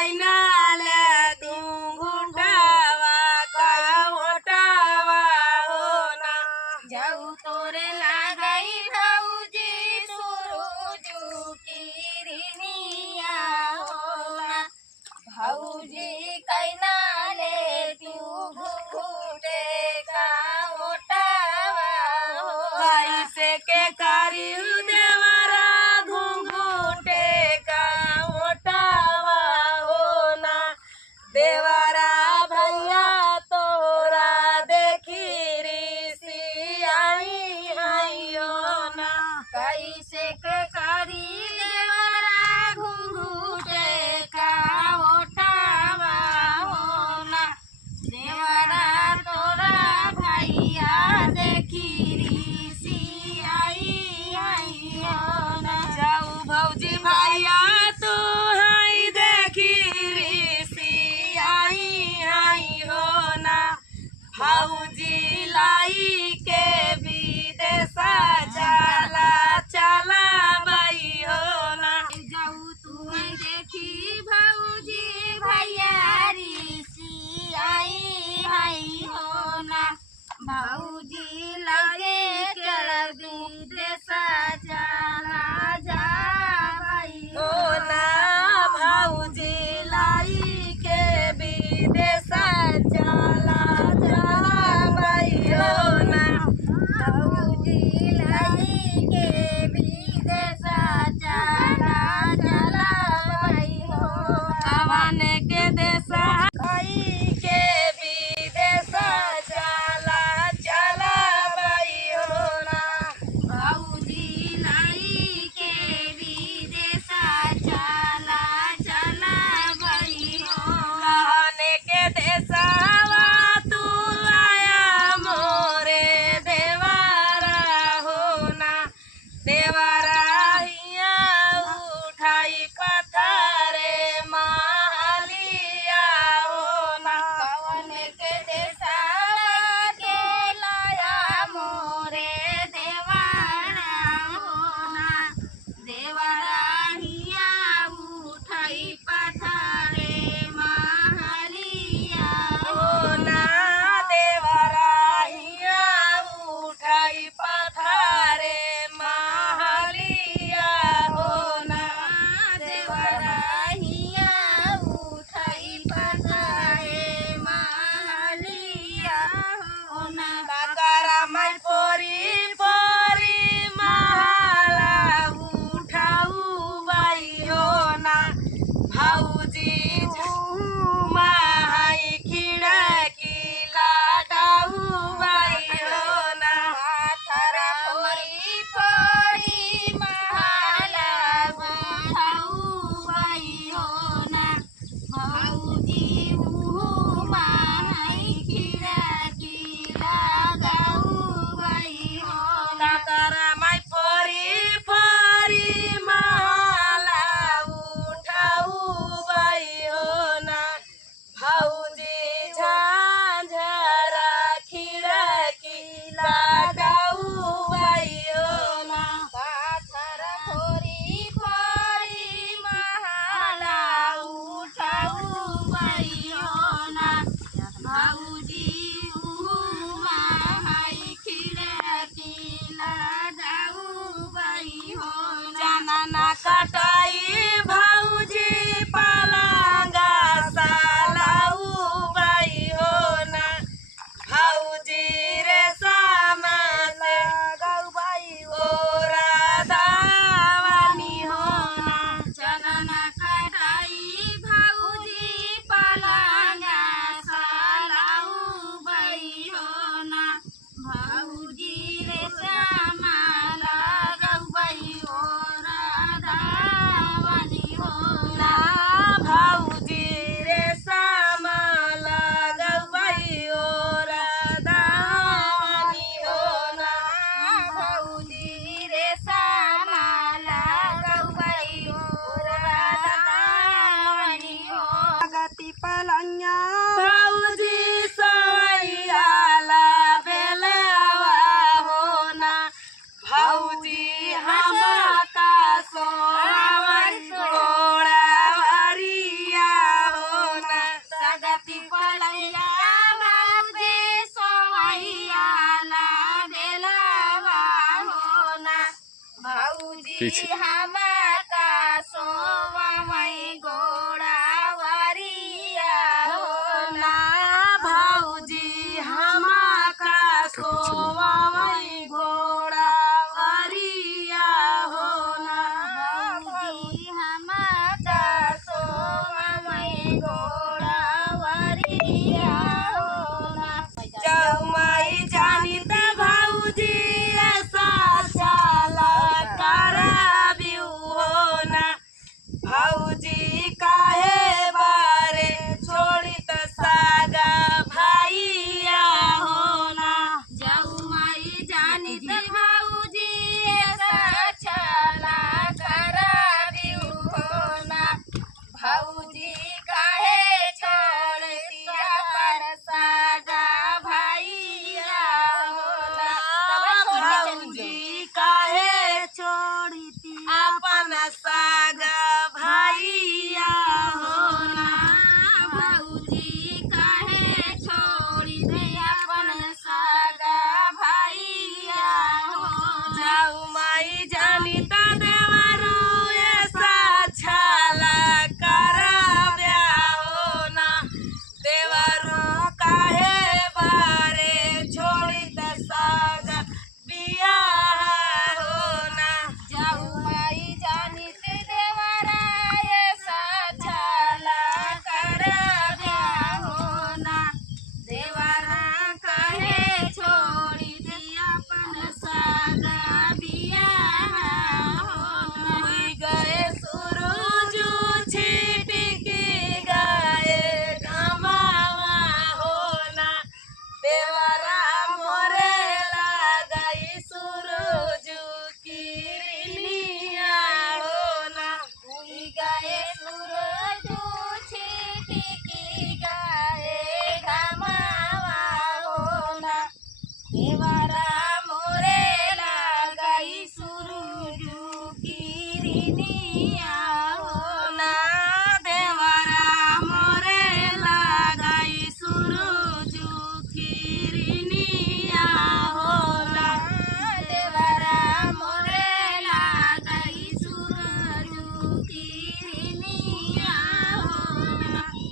कैनाले तू घुटावा का ओटावा हो ना जाऊ तोरे लागई भौजी सुरुजू किरनिया होला भौजी कैनाले तू घुघुटे का ओटावा होला कैसे के करी देवरा घुंघूटे का ओटावा हो ना देवरा भैया तोरा देखी ऋषि आई आइयो ना कैसे के करी देवरा घुंघुटे का ओटावा होला देवरा तोरा भैया देखी ऋषि आई होला जाऊ भौजी भैया तू हाई देखी ऋषि आई हो ना भौजी लाई के विदेशा चला चला बई हो ना जाऊ तू देखी भौजी भैया ऋषि आई हो ना भौजी लगे के विदेशा चला जा हो ना भौजी लाई के विदेशा चला चला बई हो ना भौजी लाई के विदेशा चला चला हो कवन के देशा कई के विदेशा चला चला बई हो ना भौजी लाई के विदेशा चला चला हो कवन के देशवा तू आया मोरे देवारा हो ना देवारा हिया उठाई पथरे माली पीछे हमाका सोवमई गोड़ावरिया ना भौजी हमाका सोवई घोड़ा वरिया होना भौजी हमाका सोवमई गोड़ावरिया होना जौमाई जानी त भौजी ऐसा चाला कराबिउ होना भौजी काहे बारे छोड़ी त सागा भाइया होना जौमाई जानी त भौजी ऐसा चला कराबिउ होना भौजी